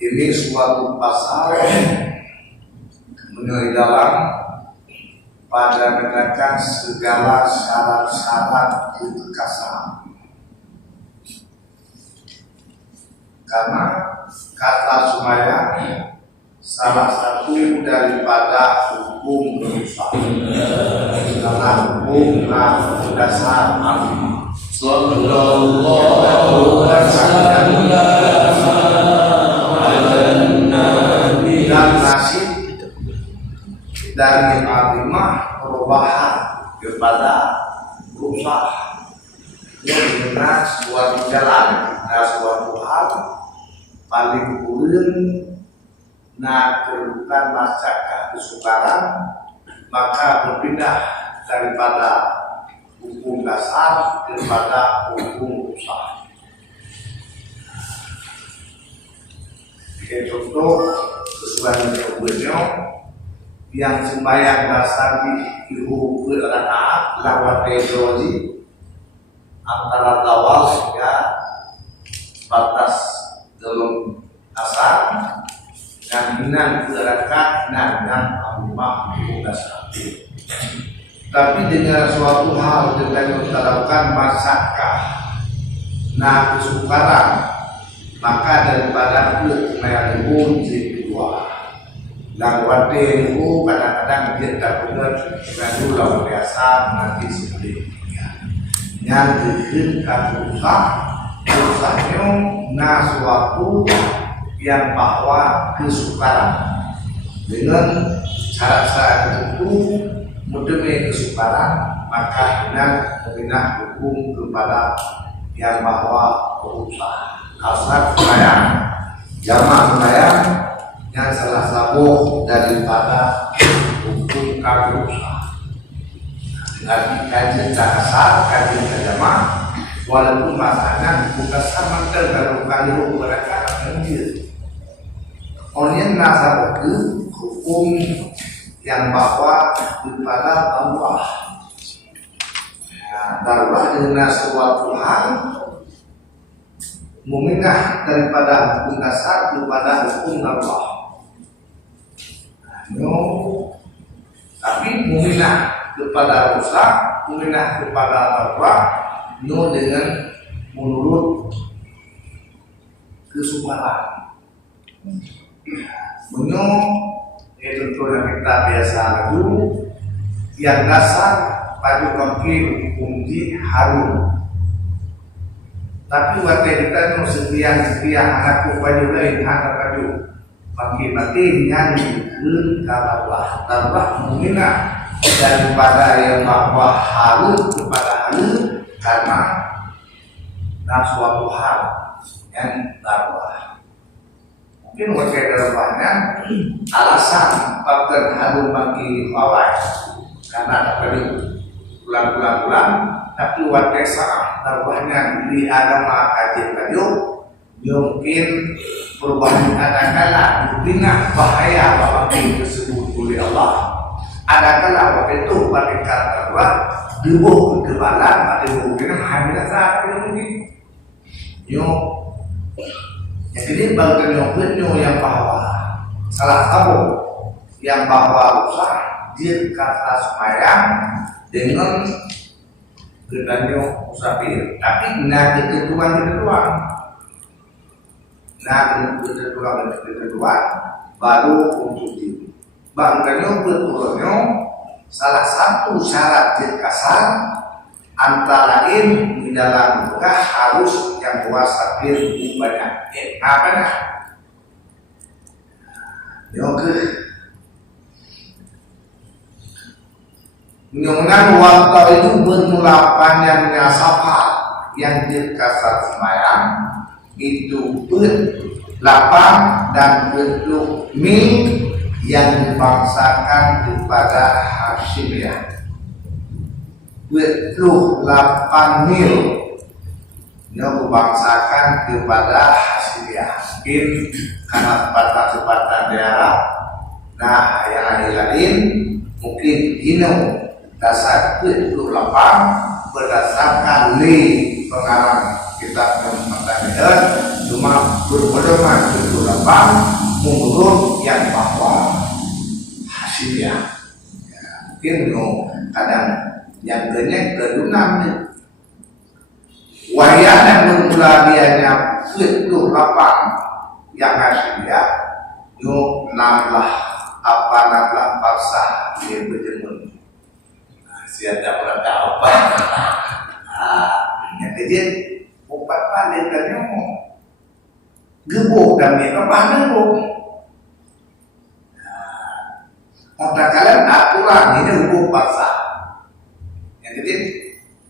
Ini suatu pasal mengenai dalam pada menekan segala syarat-syarat ketekasan. Karena kata sembahyang salah satu daripada hukum dosa dalam hukum dasar agama. Sallallahu alaihi wasallam dan nasib dari alimah perubahan kepada rusak yang benar suatu jalan dan suatu hal paling ulun nak kedudukan masyarakat kesukaran maka berpindah daripada hukum dasar kepada hukum usaha. Contoh sesuai dengan beliau yang sembahyang dasar di ibu beranaat lewat teknologi antara awal hingga batas dalam asar dan minan berangkat dan alimah dasar. Tapi dengan suatu hal dengan kita lakukan masyarakat nah kesukaran maka daripada kemayan kunci kedua lakukan itu kadang-kadang dia tak benar dengan luar biasa nanti sebelumnya yang dikirkan usahanya nah suatu yang bahwa kesukaran dengan cara-cara tertentu mendemi kesukaran maka dengan hukum kepada yang bahwa berusaha asal sembahyang jamaah sembahyang yang salah satu daripada hukum berusaha dengan kajian kasar kajian jamaah walaupun masalahnya bukan sama kalau kali mereka menjadi onyen nasab itu hukum yang bahwa kepada Allah darwah dengan suatu hal memindah daripada hukum dasar kepada hukum Allah. Tapi memindah kepada rusak, memindah kepada Allah dengan menurut kesukaran. Itu yang kita biasa lalu yang dasar pada kaki hukum di harum. Tapi waktu kita sekian anakku baju lain anak baju mati nyanyi ke Allah menghina daripada yang bahwa harum kepada harum karena suatu hal yang darwah. Mungkin wakil darwahnya alasan faktor harum bagi bawah karena tadi bulan tapi wakil sah darwahnya di agama kajian kayu mungkin perubahan kadang-kala dengan bahaya bagi tersebut oleh Allah adakala waktu itu pada kata darwah debuh kekebalan pada mungkin hanya saat ini jadi bagian yang bahwa salah satu yang bahwa usah dia kata sembahyang dengan geranyo musafir tapi ketentuan baru untuk diri bagiannya betulnya salah satu syarat kasar antara lain di dalam buka harus yang musafir banyak apa nah Menyenangkan waktu itu bermula panjangnya safar yang dikasar sembahyang itu berlapang dan bentuk mil yang dibangsakan kepada Hashimiyah. Bentuk 8 mil yang dibangsakan kepada Hashimiyah. Mungkin karena sepatah daerah. Nah, yang lain mungkin ini dasar itu lapang berdasarkan li pengarang kitab Muhammad cuma berpedoman berdoa menurut yang bahwa hasilnya mungkin kadang yang kedunam wayana bermula dianya fluid lapang yang hasilnya nambah pasah dia berjemun siapa orang tahu apa yang kecil obat paling kan gebuk dan dia apa gebuk otak kalian aturan ini hukum pasar yang kecil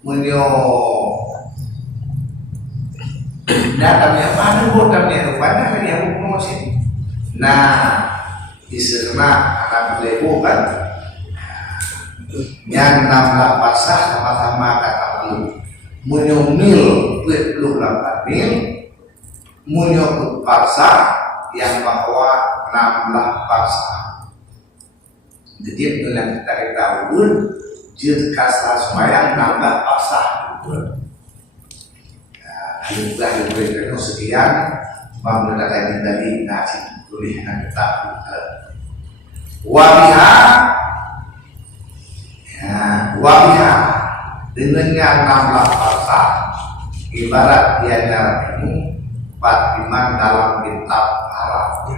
menyo datangnya apa gebuk dan dia rupanya kan dia hukum musik nah istilah anak lebu kan yang nambah pasar sama-sama kata lalu menyumil belum lapan mil menyokut pasar yang bahwa nambah pasar jadi dengan kita ketahuan jika semayang nambah pasar juga diberikan sekian mengenai tadi nasi tulisan kita wabiha dengannya nambah pasar ibarat diantara ini Fatimah dalam kitab Arab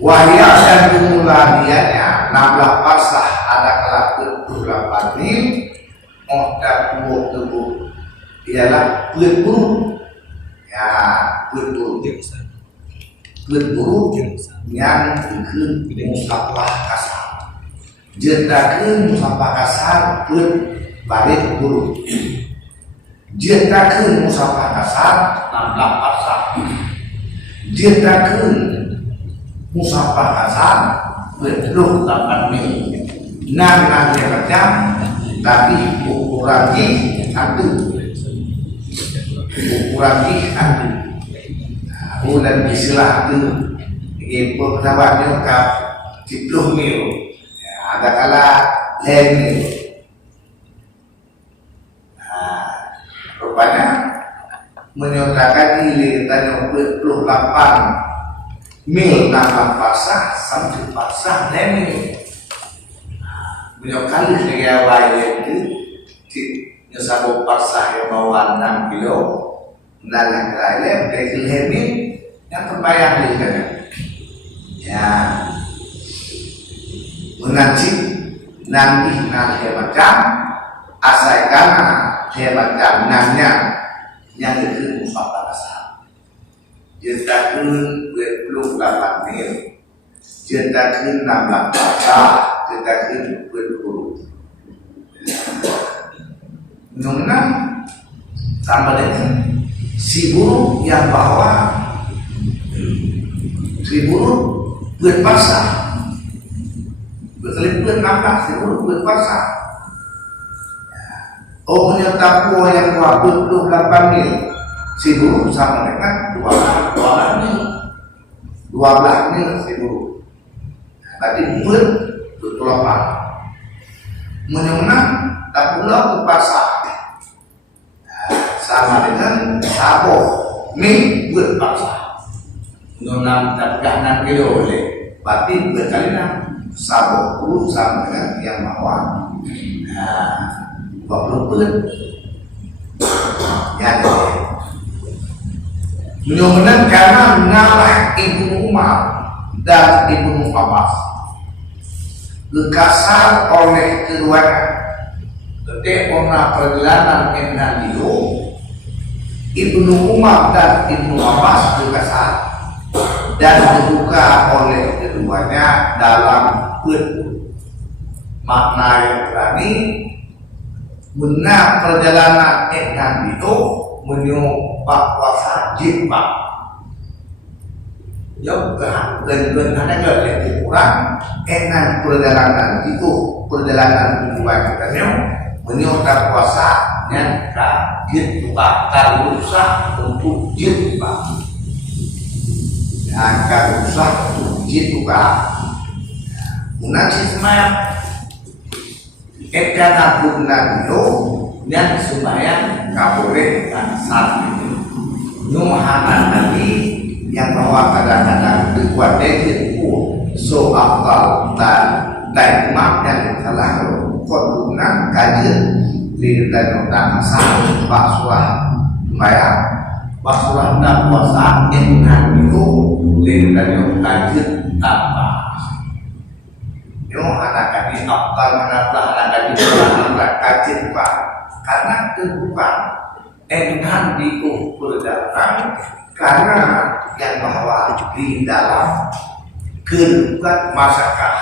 wahya dan kemuliaannya nambah pasar ada kelakuan lapani dan buah tubuh ialah berburu ya berburu yang musafah kasar jendakeun musafah kasar balik buru jendakeun musafah kasar nambah pasar jendakeun musafah kasar belum 8 mil nang macam tapi ukuran satu bulan istilah itu pertabangan ke 10 mil ada kala lain rupanya menyatakan ini tanya 28 mil nambah pasah sampai pasah lain menyokali saya wajah itu nyesabuk pasah yang bawa 6 kilo dan yang lain dari ini yang terbayang di sana ya mengaji nanti macam asalkan macam nanya yang itu musafah kasar jentakeun 28 mil jentakeun 16 pasah jentakeun 20 menunang sama dengan si buruk yang bawa si buruk berpasar berkelipuan 16 si buruk berpasar menyertaku yang 28 mil si buruk sama dengan 12 mil si buruk berarti bertolak menyenang tak pula berpasar sama dengan sabo mil berpasar nonam tak 6 kilo boleh berarti berkali 6 sabo puluh sama dengan yang bawah 20 bulan ya menyenang karena mengalah Ibnu Umar dan Ibnu Abbas lekasar oleh keduanya ketika pernah perjalanan ke Nadio Ibnu Umar dan Ibnu Abbas berkasar dan dibuka oleh keduanya dalam makna yang berani benar perjalanan Nadio menyumbang puasa jibak juga dan ada lebih kurang enak perjalanan itu perjalanan kedua katanya menyumbang puasa yang jibak usah untuk jibak dan usah untuk jibak mengaji semayang ekana bulan yo yang sembahyang kabure dan saat itu nuhana tadi yang bahwa kadang-kadang berbuat itu so afdal dan mak yang telah kodunan kajian di dan masa baksurah sembahyang baksurah dan puasa yang itu di dan kajian apa yang anak kami afdal anak kami anak kajian pak karena kehidupan enhan diukur datang karena yang bahwa di dalam kehidupan masyarakat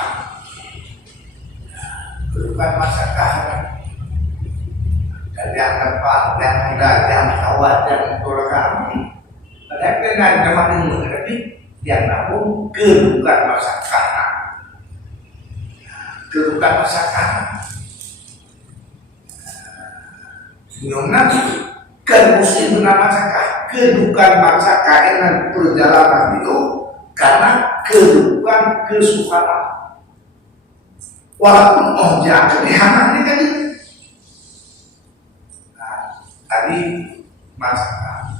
dan yang tempat yang ada yang kawat yang kurang ada dengan teman ilmu tetapi yang namun kehidupan masyarakat Nyona kan mesti menamakan kehidupan bangsa dengan perjalanan itu karena kehidupan kesukaran walaupun jangan dihanati tadi tadi masakan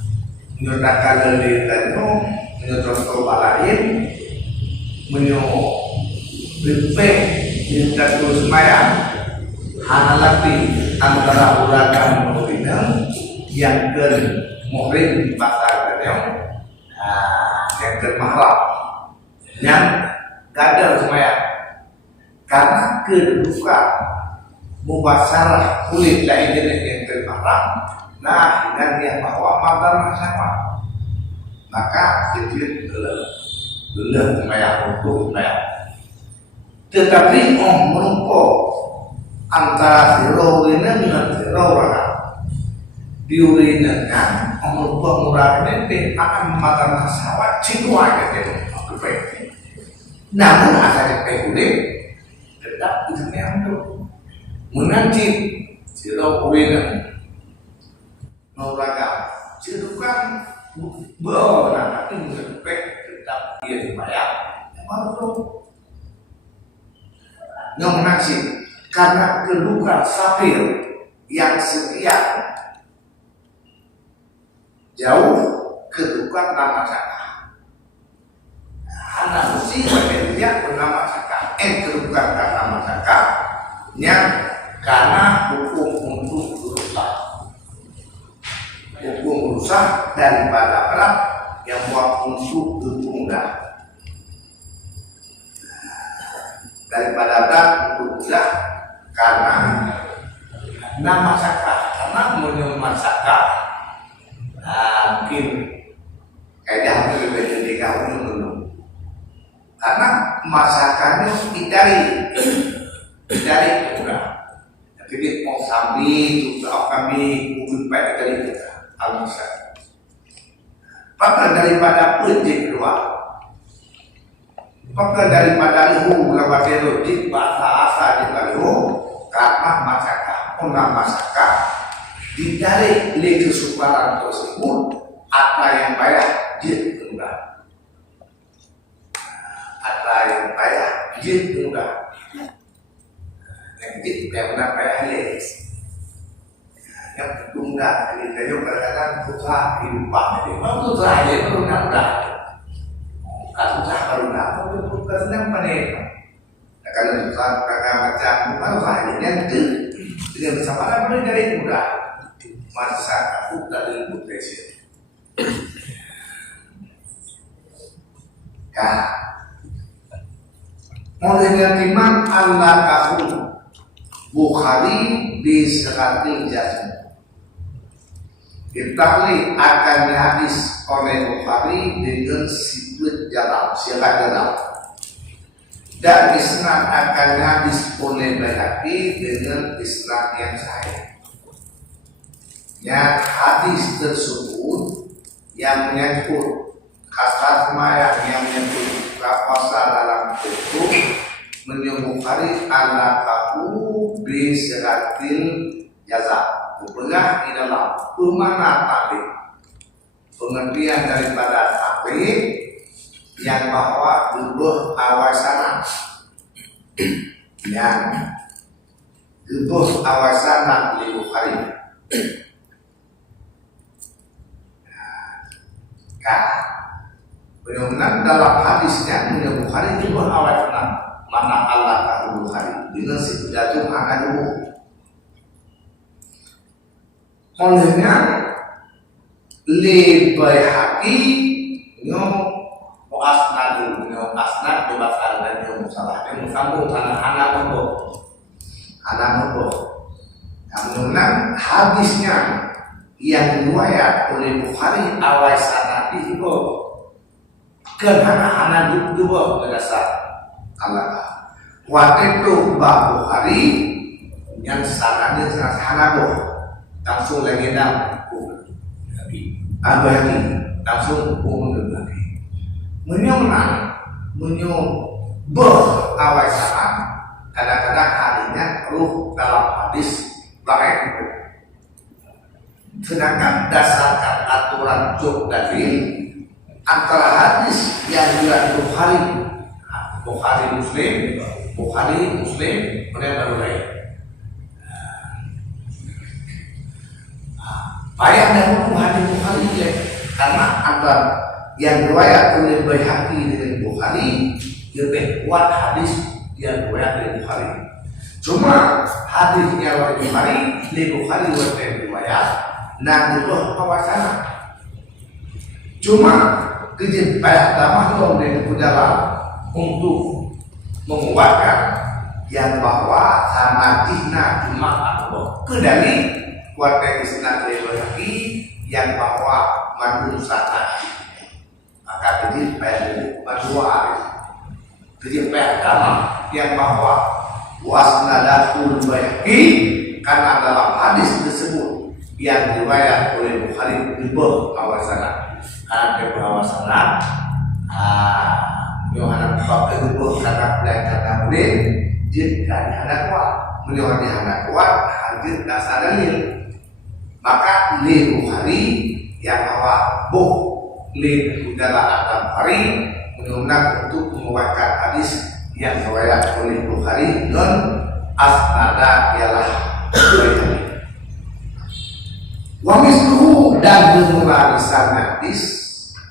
menyatakan dari tadi menyatakan lain menyatakan dan terus maya hanalati antara urakan muridam yang ke murid di pasar yang ke mahram yang gagal semaya karena kedudukan mubasarah kulit lain jenis yang ke mahram nah dan yang bahwa madar sama maka itu belum semaya untuk semaya tetapi merupakan antara zero dengan zero orang diurinakan merupakan murah ini akan memakan pesawat cikuan gitu namun akan dipeguling tetap yang untuk mengancip zero urina murah cedukan bahwa itu menepek tetap dia dibayar baru yang menasib karena kedudukan safir yang setia jauh kedudukan nama saka anak mesti dia bernama saka kedudukan nama saka yang karena hukum untuk berusaha daripada orang yang buat untuk bertunggal daripada berat untuk mudah karena nama saka karena menyumat saka mungkin kayak lebih dari kamu dulu karena masakannya dicari mudah jadi mau sambil juga kami mungkin pada kali kita alhamdulillah maka daripada penjik kedua maka daripada luhu lewat erotik bahasa asa di luhu karena masyarakat dicari oleh kesukaran tersebut apa yang payah jid enggak apa yang payah jid enggak yang jid yang benar payah les yang enggak kita yuk kadang-kadang susah hidupan jadi mau susah ini baru enggak susah baru enggak senang pada kalau susah mereka macam bukan susah ini itu dengan bersamaan boleh dari mudah masa aku dari depresi kan modelnya timang Allah kamu Bukhari di seratil jasmu Itali akan hadis oleh Bukhari dengan sifat jalan syarat jalan dan isnad akan hadis oleh Baihaqi dengan isnad yang sahih. Ya hadis tersebut yang menyangkut kasar mayat yang menyangkut puasa dalam itu menyebutkan ala kaku bisratil jaza bukanlah di dalam pemana tadi pengertian daripada tadi yang bahwa dulu awasan yang Gebos awasana li Bukhari. Benar-benar dalam hadisnya Imam Bukhari juga awasana mana Allah ka Bukhari dengan sejatuh akan dulu. Olehnya li Baihaqi nyo asnad bebas dan nyo salah yang sambung anak nopo. Namun hadisnya yang riwayat oleh Bukhari awal sanad itu karena anak dua berdasar Allah. Waktu itu Bukhari yang sanadnya sangat hanabo langsung lagi lagi langsung umum lagi menyong awal sanad kadang-kadang harinya ruh dalam hadis baik. Sedangkan dasarkan aturan jok dalil antara hadis yang diriwayatkan Bukhari Muslim benar lain. Bayang dan hukum hadis Bukhari karena antara yang riwayat oleh Baihaqi dengan Bukhari lebih kuat hadis yang riwayat dari Bukhari. Cuma hadisnya oleh Bukhari riwayat nah itu pawasana. Cuma kejadian makhluk dari dalam untuk menguatkan yang bahwa sanadina cuma Allah kedali kuat dari isnad lagi yang bahwa manusia maka jadi dua kejadian pertama yang bahwa wasnadatul Baihaqi karena dalam hadis tersebut yang riwayat oleh Bukhari awasana ada awasana Yohanes bab kedua karena belajar tamrin jika anak kuat menjadi anak kuat hadir dasar dalil maka li Bukhari yang bahwa li udara atam hari mengundang untuk menguatkan hadis yang riwayat oleh Bukhari dan asnada ialah Baihaqi. Wa misluhu dan pemulasan hadis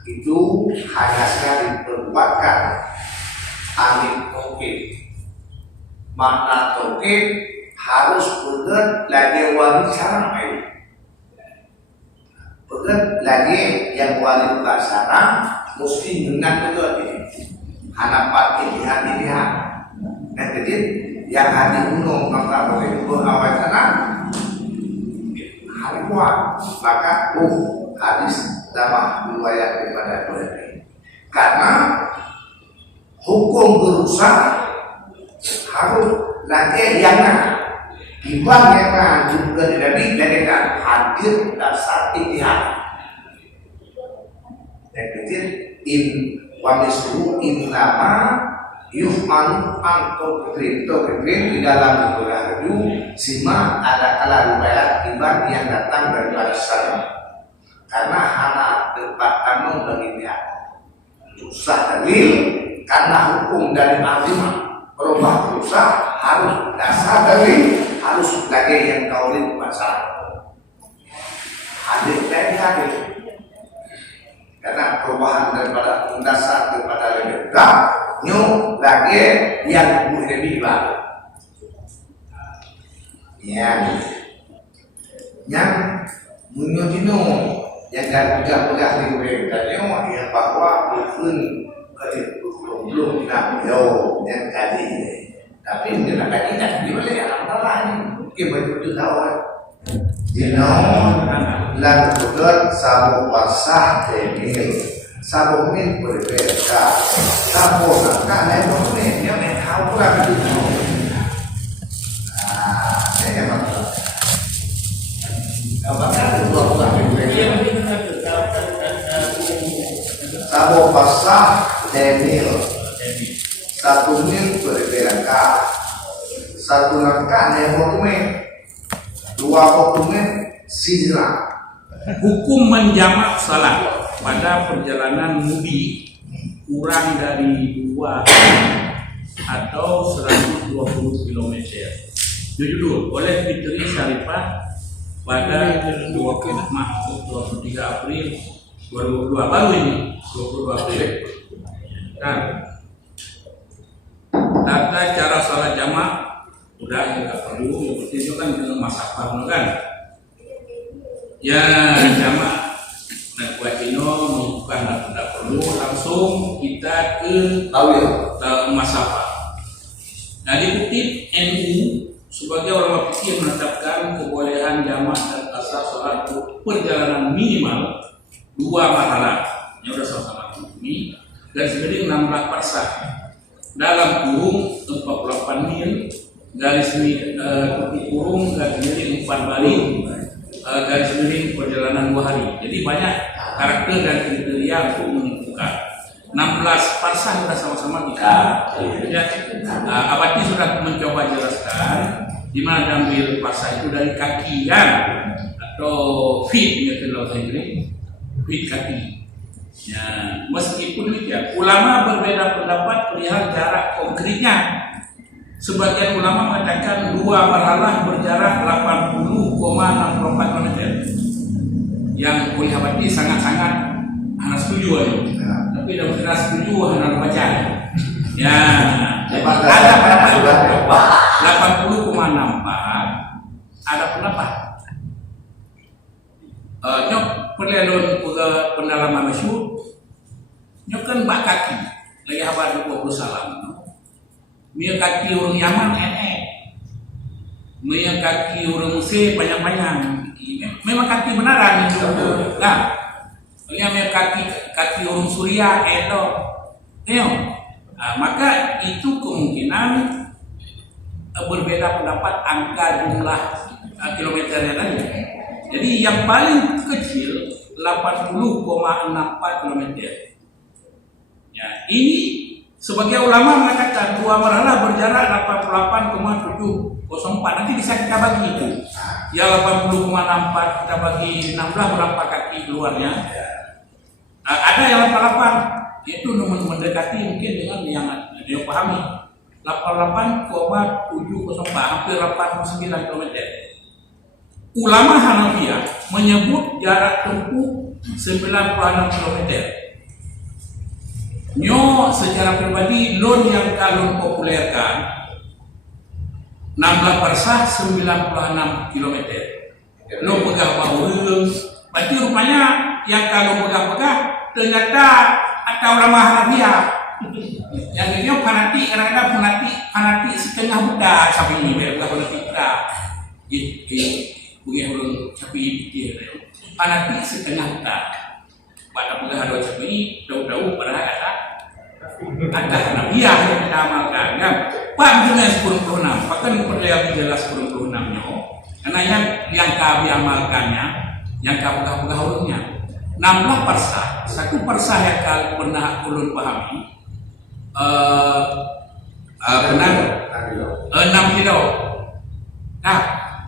itu hanya sekali diperbuatkan amin tauhid. Makna tauhid harus benar lagi wali sarang benar lagi yang wali sarang mesti dengan betul ini. Hanapat pilihan dan jadi yang hati gunung maka boleh awal sana hari kuat maka hadis sama riwayat daripada Bukhari karena hukum berusaha harus lagi yang dibandingkan juga dengan hadir dasar ijtihad dan kecil wa mislu innama yuf'alu anto kekrim di dalam Al-Quran sima ada kala riwayat iman yang datang dari sana karena anak tempat kamu baginya susah dalil karena hukum dari agama berubah susah harus dasar dalil harus lagi yang kaulin masalah hadir karena perubahan daripada dasar daripada lebih nyu lagi yang lebih baik yang menyodino yang pegang di mereka yang bahwa belum yang tadi tapi tidak tidak dimana yang antara ini kita betul tahu dino lan kudut sabu pasah temil sabu min berbeda sabu nak naik yang tahu lah itu saya maksud apakah sabu pasah temil satu mil berbeda satu langkah naik motor dua motor sijra. Hukum menjamak salat pada perjalanan mudik kurang dari 2 atau 120 km judul oleh Fitri Syarifah pada 23 April 2022 baru ini 22 April. Nah, tata cara salat jamaah udah nggak perlu, yang penting itu kan dengan masafah kan. Ya jamaah nah buat Ino bukan tidak perlu langsung kita ke masafah. Nah dikutip NU sebagai ulama fikih menetapkan kebolehan jamaah dan asar sholat perjalanan minimal 2 marhalah yang sudah sama-sama ini dan sebesar 16 parsah dalam kurung 48 mil garis kurung garis miring 4 balik garis miring perjalanan 2 hari. Jadi banyak karakter dan kriteria untuk menentukan. 16 parsah sudah sama-sama kita. Abati sudah mencoba jelaskan di mana ambil parsah itu dari kaki atau feet ya kalau saya bilang feet kaki. Ya, meskipun demikian, ulama berbeda pendapat perihal jarak konkretnya. Sebagian ulama mengatakan 2 marhalah berjarak 80,64 km. Yang boleh abadi sangat-sangat anak setuju aja. Tapi tidak setuju anak baca. Ya, ada pendapat 80,64. Ada pendapat. Nyok perlelon pendalaman masyhur. Nyok kan bak kaki. Lagi habar 20 salam. Mia kaki orang Yaman Mia kaki orang Mesir panjang-panjang. Memang kaki benaran itu. Nah, mia kaki orang Suriah maka itu kemungkinan berbeda pendapat angka jumlah kilometernya tadi. Jadi yang paling kecil 80,64 km. Ya, ini sebagai ulama mengatakan 2 marhalah berjarak 88,704. Nanti bisa kita bagi itu. Ya 80,64 kita bagi 16 berapa kaki keluarnya? Ada yang 88 yaitu mendekati mungkin dengan yang dia pahami 88,704 hampir 89 km. Ulama Hanafiyah menyebut jarak tempuh 96 km. Nyo secara pribadi lon yang kalon populerkan 16 parsah 96 km. Lo pegang bahurung, berarti rupanya yang kalau pegang-pegang ternyata ada ulama Hanafiyah. Yang ini fanatik, kadang-kadang fanatik setengah budak sampai ini, bukan fanatik budak. Bukan orang sapi dia, fanatik setengah budak. Pada pegang ada sapi, daun-daun pada ada Hanafiyah yang kita amalkan. Kan? Pak dengan 96, bahkan percaya jelas 96-nya. Karena yang kami amalkannya, yang kami pegang urutnya 16 parsah, 1 parsah yang kalian pernah ulun pahami benar 6 kilo. Nah,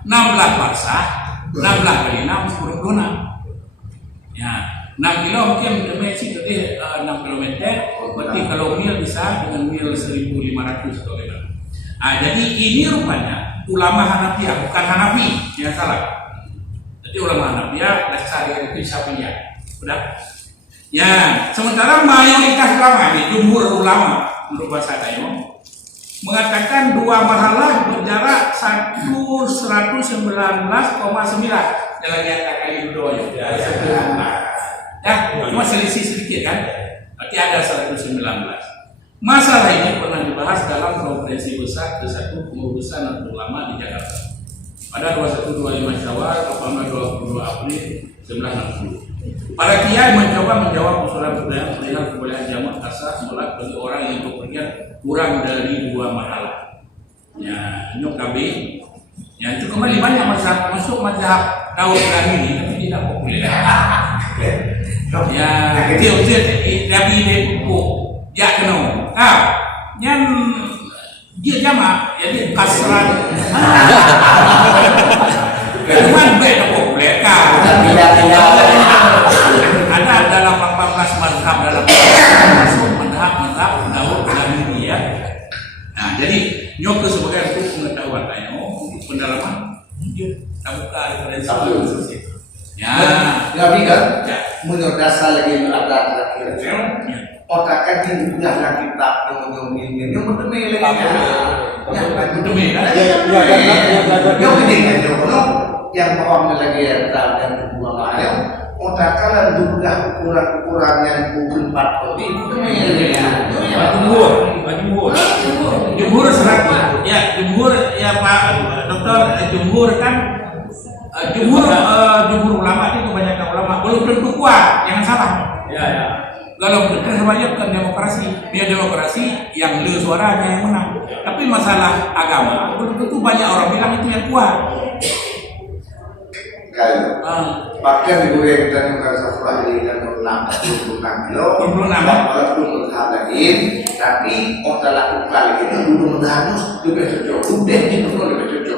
16 parsah 16 kali 6 26. Ya, 6 kilo mungkin dimensi tadi 6 km. Berarti kalau mil bisa dengan mil 1.500 km. Jadi ini rupanya ulama Hanafiyah, bukan Hanafi yang salah. Jadi ulama Hanafiyah dasar dari filsafatnya. Sudah. Ya, sementara mayoritas ulama ini jumhur ulama menurut bahasa Tayo mengatakan 2 marhalah berjarak 119,9. Jalan yang kali dua ya. Ya, cuma selisih sedikit kan? Berarti ada 119. Masalah ini pernah dibahas dalam konferensi besar ke-1 pengurusan ulama di Jakarta pada 21-25 Syawal 22 April 1960. Para kiai mencoba menjawab usulan perihal kebolehan jamak asar sholat bagi orang yang bepergian kurang dari 2 marhalah. Ya, nyok KB. Ya, itu kembali banyak mazhab masuk mazhab tahun ini tapi tidak populer. Ya, dia Nabi Buku ya kenal. Yang dia jamak jadi kasran. Cuman beda populer kan. Ada dalam 18 mazhab dalam masuk mazhab Daud dan ini ya. Nah, jadi nyok sebagai untuk pengetahuan ayo Gabi kan? Ya. Menurut dasar lagi ada terakhir. Ya. Otak kan ini udah lagi tak yang betul lagi ya. Betul ni. Yang penting kan yang bawahnya lagi ya dan kedua malam. Otak kan juga ukuran yang mungkin 4 kali betul lagi ya. Jumhur serat ya jumhur ya Pak Dokter jumhur kan jumhur ulama itu kebanyakan ulama belum tentu kuat, jangan salah. Ya. Kalau kita kebanyakan demokrasi, biar demokrasi yang le suaranya yang menang. Tapi masalah agama belum tentu banyak orang bilang itu yang kuat. Kalau bahkan di Goreng dan yang satu hari dan 26 kilo, walaupun lain, tapi otak lakukan itu belum harus lebih cocok. Udah itu lebih cocok.